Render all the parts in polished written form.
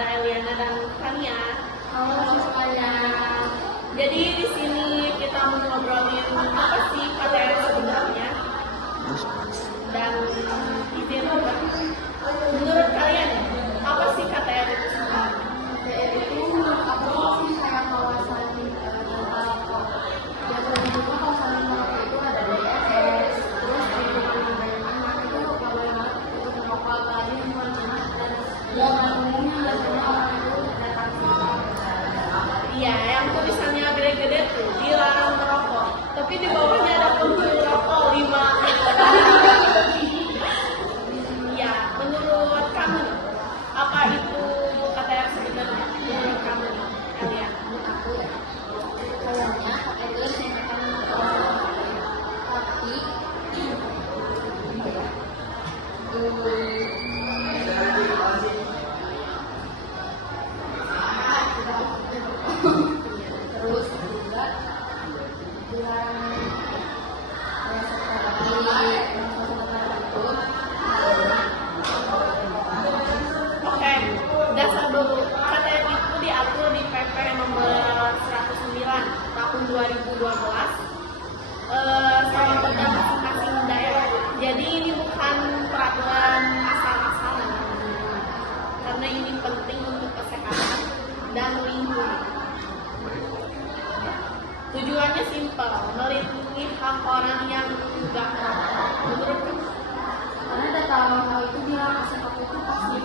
ada Eliana dan Tania. Halo semuanya. Jadi di sini kita mau ngobrolin apa sih KTR sebenarnya dan izin apa? Menurut kalian apa sih KTR itu sebenarnya? KTR itu menurut aku sih kayak kawasan yang juga kawasan itu ada DSS, terus di mana itu kalau yang untuk lokal tadi lingkungan dan yang umumnya dan semua orang itu datang. Iya, yang tulisannya gede-gede tuh dilarang merokok, tapi di bawahnya ada penghulu rokok 5. Iya, menurut kamu apa itu KTR sebenarnya? Menurut kamu, kalian? Menurut aku ya, kayaknya KTR itu tapi terus juga dilarang Oke, dasar dulu. KTR itu diatur di PP nomor 109 tahun 2012 sama Perda masing-masing daerah. Jadi ini bukan peraturan asal-asalan, karena ini penting untuk kesehatan dan lingkungan. Tujuannya simpel, melindungi hak orang yang juga merokok. Menurut kamu? karena data hal itu bilang asap itu pasti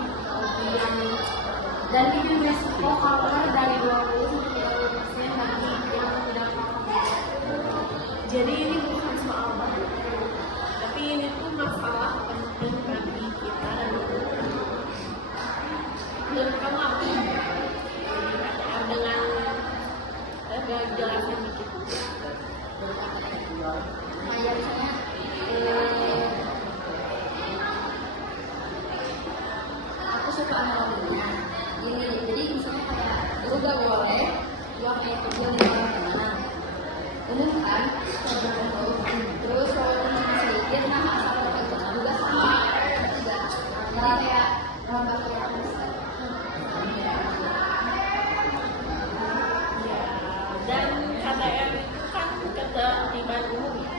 yang dan ini beresiko kanker dari 20-30% bagi yang tidak merokok. Jadi ini bukan soal bahan, tapi ini tuh masalah penting bagi kita dan lingkungan. Menurut kamu apa? Dengan jelasnya dikit. Mayoritasnya aku suka analoginya gini, jadi misalnya kayak lu gak boleh buang air kecil di kolam renang umum kan, terus walaupun cuma sedikit nah asal itu juga sama juga, jadi kayak lembaga yang Dan KTR itu kan ketertiban umum ya.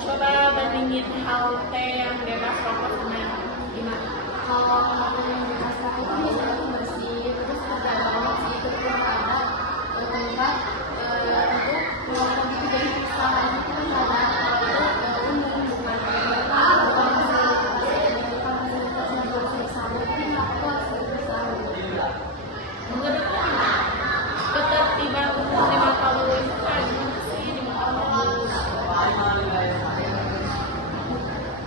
Coba bandingin halte yang bebas rokok sama yang gimana? kalau yang biasa itu biasanya tuh bersih, terus ada banyak sih itu pun ada tempat untuk melakukan itu jadi kesalahan itu kan ada itu umum bukan Menurut kamu ketertiban umum di mata lu itu kayak gimana sih di mata lu?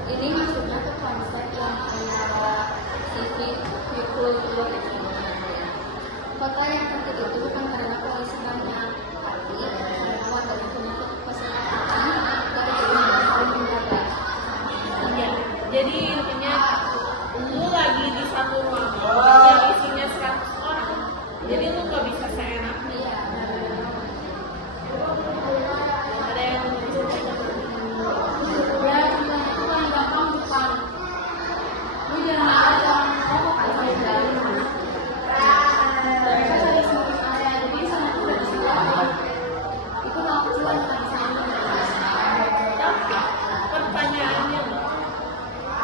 ini maksudnya tuh konsep yang kayak civic kultur kota yang tertib itu bukan karena polisi banyak tapi karena warganya punya kesepakatan dari saling menjaga. Iya, jadi intinya lu lagi di satu ruangan yang isinya 100 orang, jadi lu gak bisa seenaknya. Iya, Ada yang ya juga itu kan gampang bukan lu jangan aja rokok kan saya dari mana saya dari semua area jadi sana tuh dari situ itu aku cuma bukan sama tapi pertanyaannya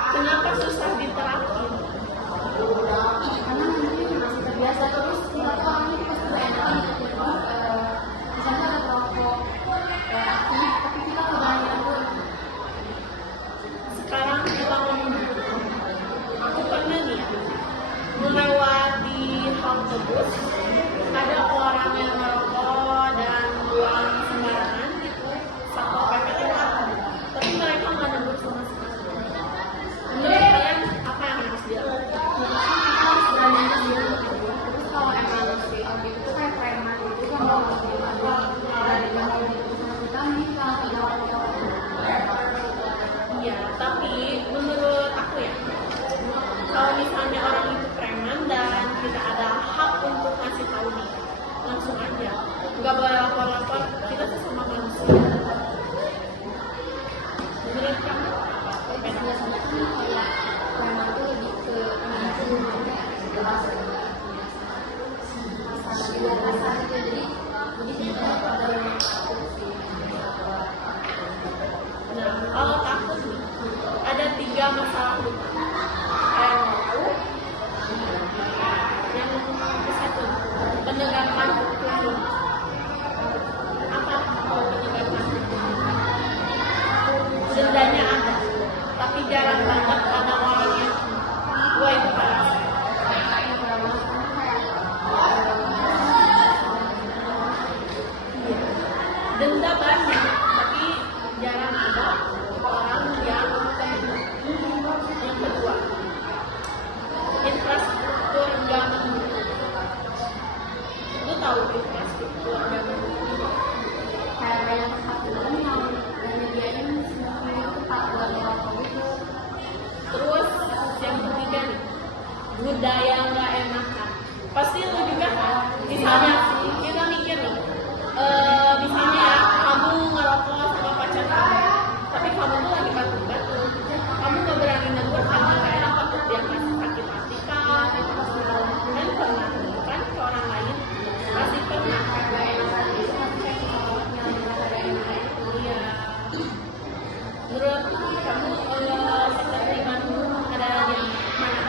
kenapa susah diterapin? karena nanti masih terbiasa terus kita tuh orangnya pasti enak misalnya ada rokok kayak aktif tapi kita udah nyambut Sekarang kita ngomong aku pernah nih melewati halte bus, ada orang yang merokok dan buang sembarangan gitu, satpol pp lewat, tapi mereka nggak negur sama sekali. Menurut kalian apa yang harus dilakukan? kita harus berani sendiri gitu. Terus kalau emang si objek itu kayak preman gitu kan kalau dari yang gitu sama kita nih kalau tidak Iya, tapi menurut aku ya, kalau misalnya orang itu preman dan kita ada hak untuk ngasih tahu dia, langsung aja, nggak boleh lapor-lapor, kita sesama manusia. Menurut kamu? biasanya kan kayak preman tuh lebih ke budaya nggak enakan. Pasti lu juga kan, misalnya kita mikir nih, misalnya ya kamu ngerokok sama pacar kamu, tapi kamu tuh lagi batuk-batuk, kamu nggak berani negur karena kayak takut dia kasih sakit hati kan, itu pasti kan pernah kan ke orang lain, pasti pernah nggak enakan itu pasti kayak psikolognya nggak enakan. Iya. Menurut kamu seperti mana ada di mana?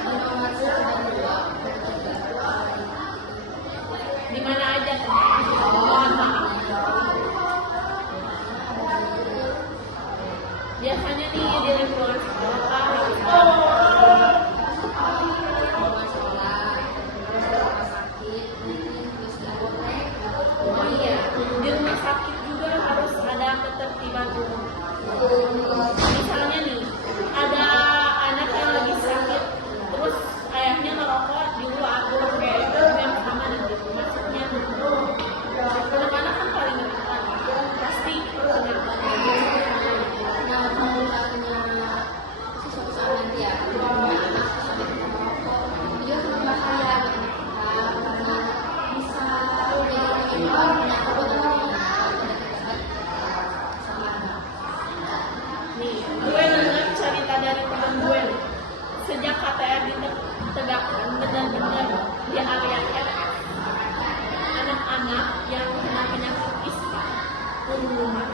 di nomor 1 dan 2 Di mana aja tuh? Mohon maaf. Biasanya nih di lingkungan sekolah rumah sekolah, terus rumah sakit, terus nggak boleh. oh iya, di rumah sakit juga harus ada ketertiban umum. Misalnya nih, ada anak yang lagi sakit, terus ayahnya ngerokok di luar, kayak itu yang sama dan gitu. Maksudnya, anak-anak kan paling rentan, pasti rentan. Nah, kalau misalnya suatu saat nanti ya, punya anak sampai merokok, itu juga sangat bahaya buat mereka karena bisa jadi penyebab penyakit otomatis sama anak. Nih, gue dengar cerita dari temen gue nih. Sejak KTR ditegakkan benar-benar di area RF, anak-anak yang kena penyakit ispa turun rumah.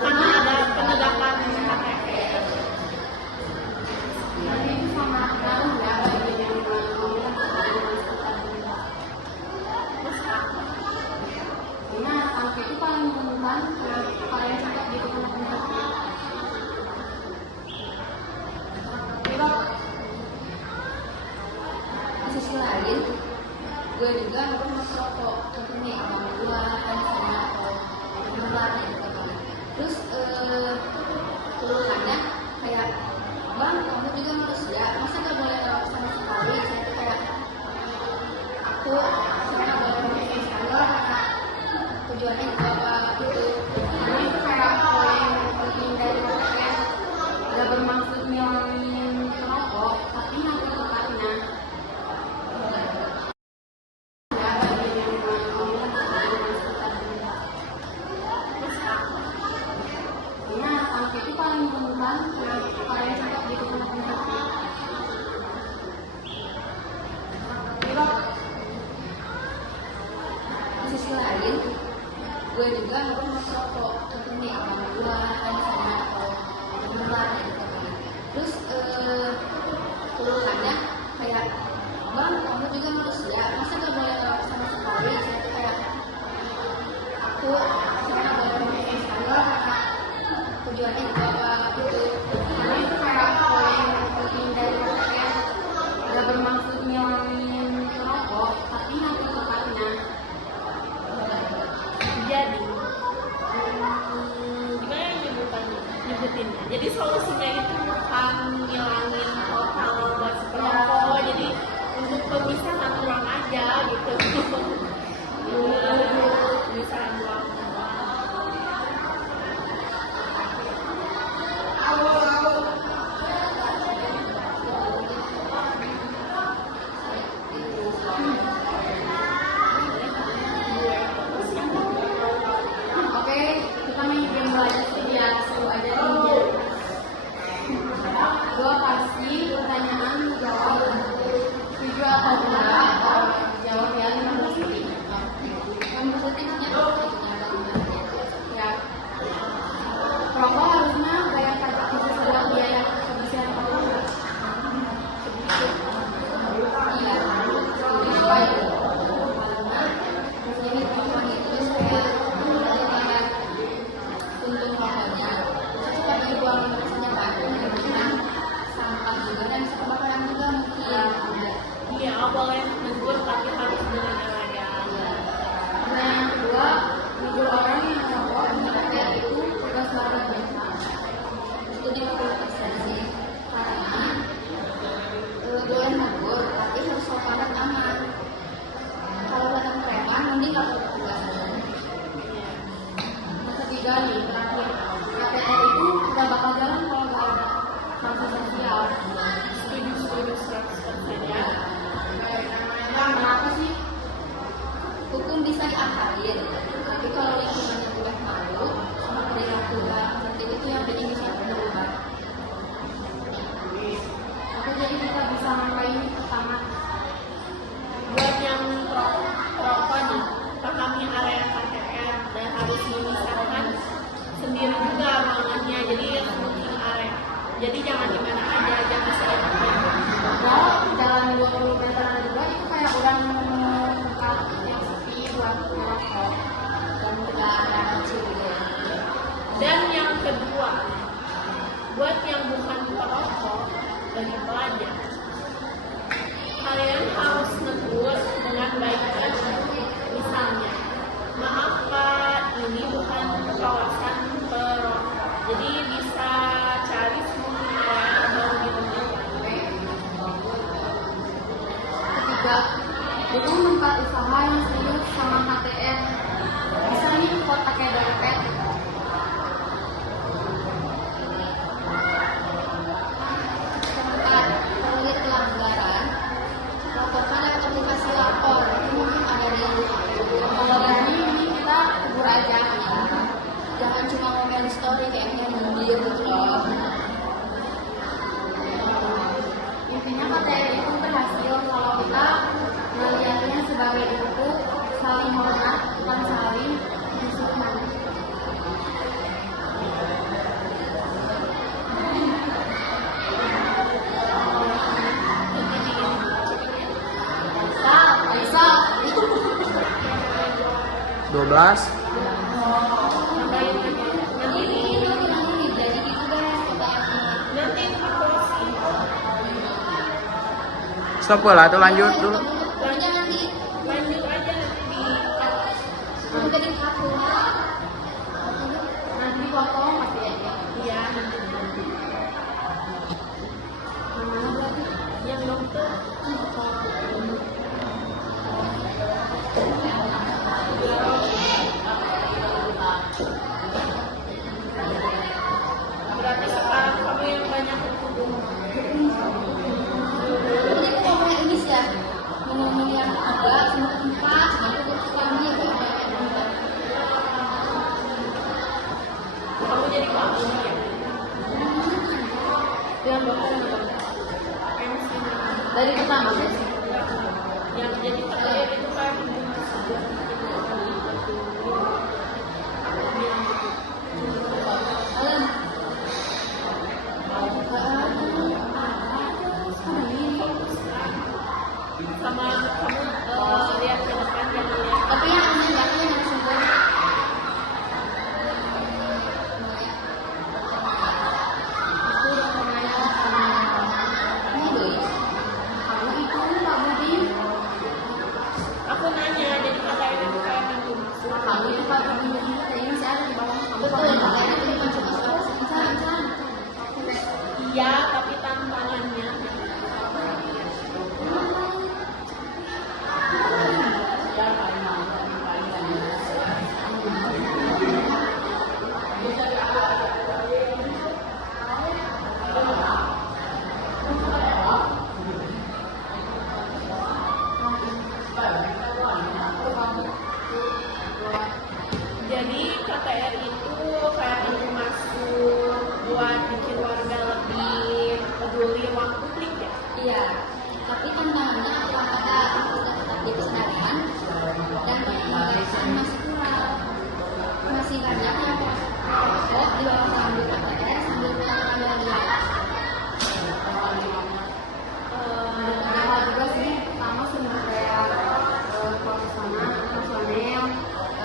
Karena ada penegakan KTR. Jadi itu sama ngaruh ya bagi yang nah, sampai itu paling menentukan kalian cocok di rumah. Di sisi lain, gue juga harus merokok. Contohnya abang gue kan sama beneran gitu. Terus keluhannya kayak, bang kamu juga manusia, masa gak boleh ngerokok sama sekali? Saya tuh kayak, saya gak boleh ngerokok sama sekali lah karena tujuannya juga apa gitu. Karena itu kayak poin penting dari podcast, gak bermaksud ngilangin rokok, tapi nanti tempatnya. Ya, bagi yang nah, sampai itu paling menentukan kalian cocok di rumah. Di sisi lain, gue juga harus merokok. Contohnya abang gue kan sama beneran gitu. Terus keluhannya kayak, bang kamu juga manusia, masa gak boleh ngerokok sama sekali? Saya tuh kayak, saya gak boleh ngerokok sama sekali lah karena tujuannya juga apa gitu. Karena itu kayak poin penting dari podcast, gak bermaksud ngilangin rokok, tapi nanti tempatnya. Jadi, gimana yang nyebutinnya? Jadi solusinya itu bukan ngilangin total buat perokok, jadi untuk pemisahan ruang aja gitu. Pemisahan ruang. Oke, kita main game aja sih biar seru aja nih. Gue kasih pertanyaan jawab setuju atau enggak. Jawab ya 15 detik. 15 detik juga nih terakhir, KPR itu nggak bakal jalan kalau nggak ada sanksi sosial. Setuju 100% ya. Kenapa sih hukum bisa diakhirin, tapi kalau lingkungannya udah malu sama perilaku yang penting itu yang bikin bisa berubah. Aku jadi kita bisa ngapain pertama? Buat yang perokok nih, pahami area KPR dan harus memisahkan sendiri juga ruangannya, jadi smoking area. Jadi jangan di mana aja, jangan seenaknya. Mau jalan 20 meteran juga itu kayak udah tempat yang sepi buat merokok dan nggak ada kecil gitu ya. Dan yang kedua, buat yang bukan perokok bagi pelajar, kalian harus negur dengan baik-baik. Misalnya, maaf Pak, ini bukan kawasan perokok, jadi bisa cari smoking area atau di rumah. Ketiga, dukung tempat usaha yang serius sama KTR. Bisa nih buat pakai dompet. Keempat, pelit pelanggaran. Laporkan lewat aplikasi lapor. Itu mungkin ada di kalau dari ini kita tegur aja. Jangan cuma ngomel di story kayaknya nyindir gitu loh. Intinya KTR itu berhasil kalau kita melihatnya sebagai bentuk saling hormat, bukan saling musuhan. Bisa. 12. Jadi gitu guys, Nanti itu closing. Stop lah, itu lanjut dulu. Pokoknya nanti Lanjut aja nanti di kaku. Nanti dipotong pasti aja. iya nanti Mana berarti? yang dokter. Berarti sekarang kamu yang banyak hukum. Jadi kita mulai ini sih ya. Ngomong yang agak sama tempat, aku kami Kamu jadi bagus ya. yang dokter MC. dari pertama guys. Yang jadi pekerja itu kan Alam. sama kamu lihat ke depan jangan lihat. Tapi yang aneh nggak tuh yang sempurna. Aku udah pernah sama ini guys. Kamu itu Pak Budi. Aku nanya jadi kata itu kayak minggu masuk. Kamu itu Pak Budi ini kayaknya masih ada di bawah kamu. Betul. Makanya itu bukan cuma soal sekitar. Iya tapi tantangannya jadi KTR itu kayak pintu masuk buat bikin warga lebih peduli ruang publik ya. Iya. Tapi tantangannya apakah kita tetap di kesadaran dan penghargaan masih kurang. Masih banyak yang merokok di bawah rambut KPR sambil pulang dari ada hal juga sih, pertama sumber daya profesional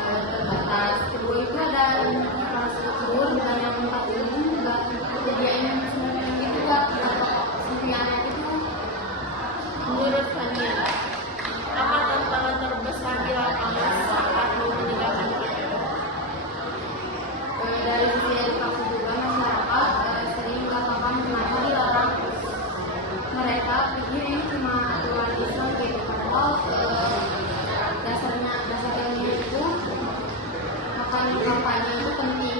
terbatas. Kedua itu ada infrastruktur dan yang tempat umum juga disediain semuanya gitu buat sampingannya itu. Menurut Fani gerakan kampanye itu penting.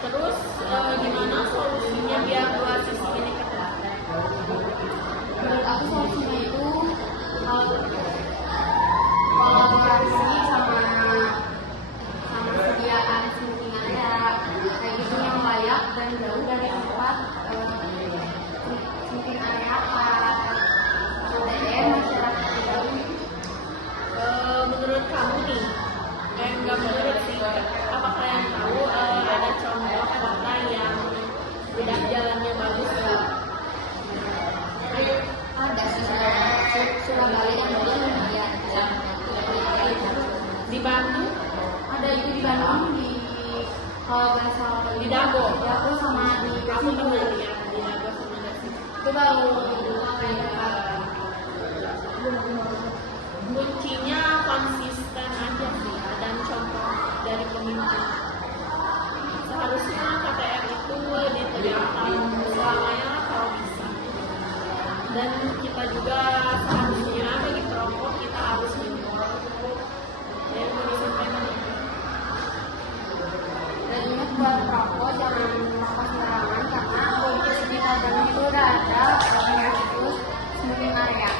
Terus gimana solusinya biar dua sisi ini ketemu? Menurut aku solusinya itu kolaborasi sama sediaan semakin ada kayak gitu yang layak dan jauh dari tempat semakin area KDM masyarakat jauh. Menurut kamu nih, enggak menurut sih, apa kalian tahu ada contoh kota yang udah jalannya bagus nggak? Ada sih Surabaya yang belum lumayan. Di Bandung, Ada itu di Bandung di kalau nggak salah di Dago. Dago sama di Aku pernah lihat di Dago sama di situ. itu baru kayak Kuncinya konsisten aja sih dan contoh dari pemimpin. Seharusnya KTM itu ditegakkan selamanya kalau bisa. Dan kita juga seharusnya bagi perokok kita harus impor. Yang mau disampaikan itu. dan ingat buat perokok jangan merokok sembarangan karena di sekitar Bandung itu udah ada terus semakin area.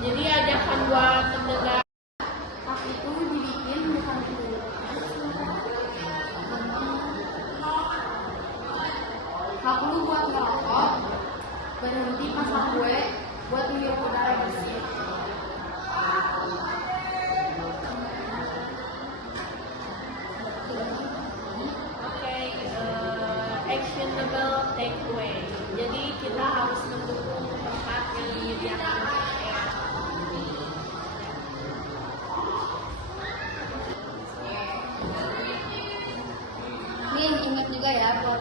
Jadi ajakan buat pendengar Hak itu dibikin bukan dulu. Hak lu buat merokok berhenti pas hak gue buat menghirup udara bersih. Oke, actionable takeaway. Jadi kita harus mendukung tempat yang menyediakan KTM. Nih ingat juga ya buat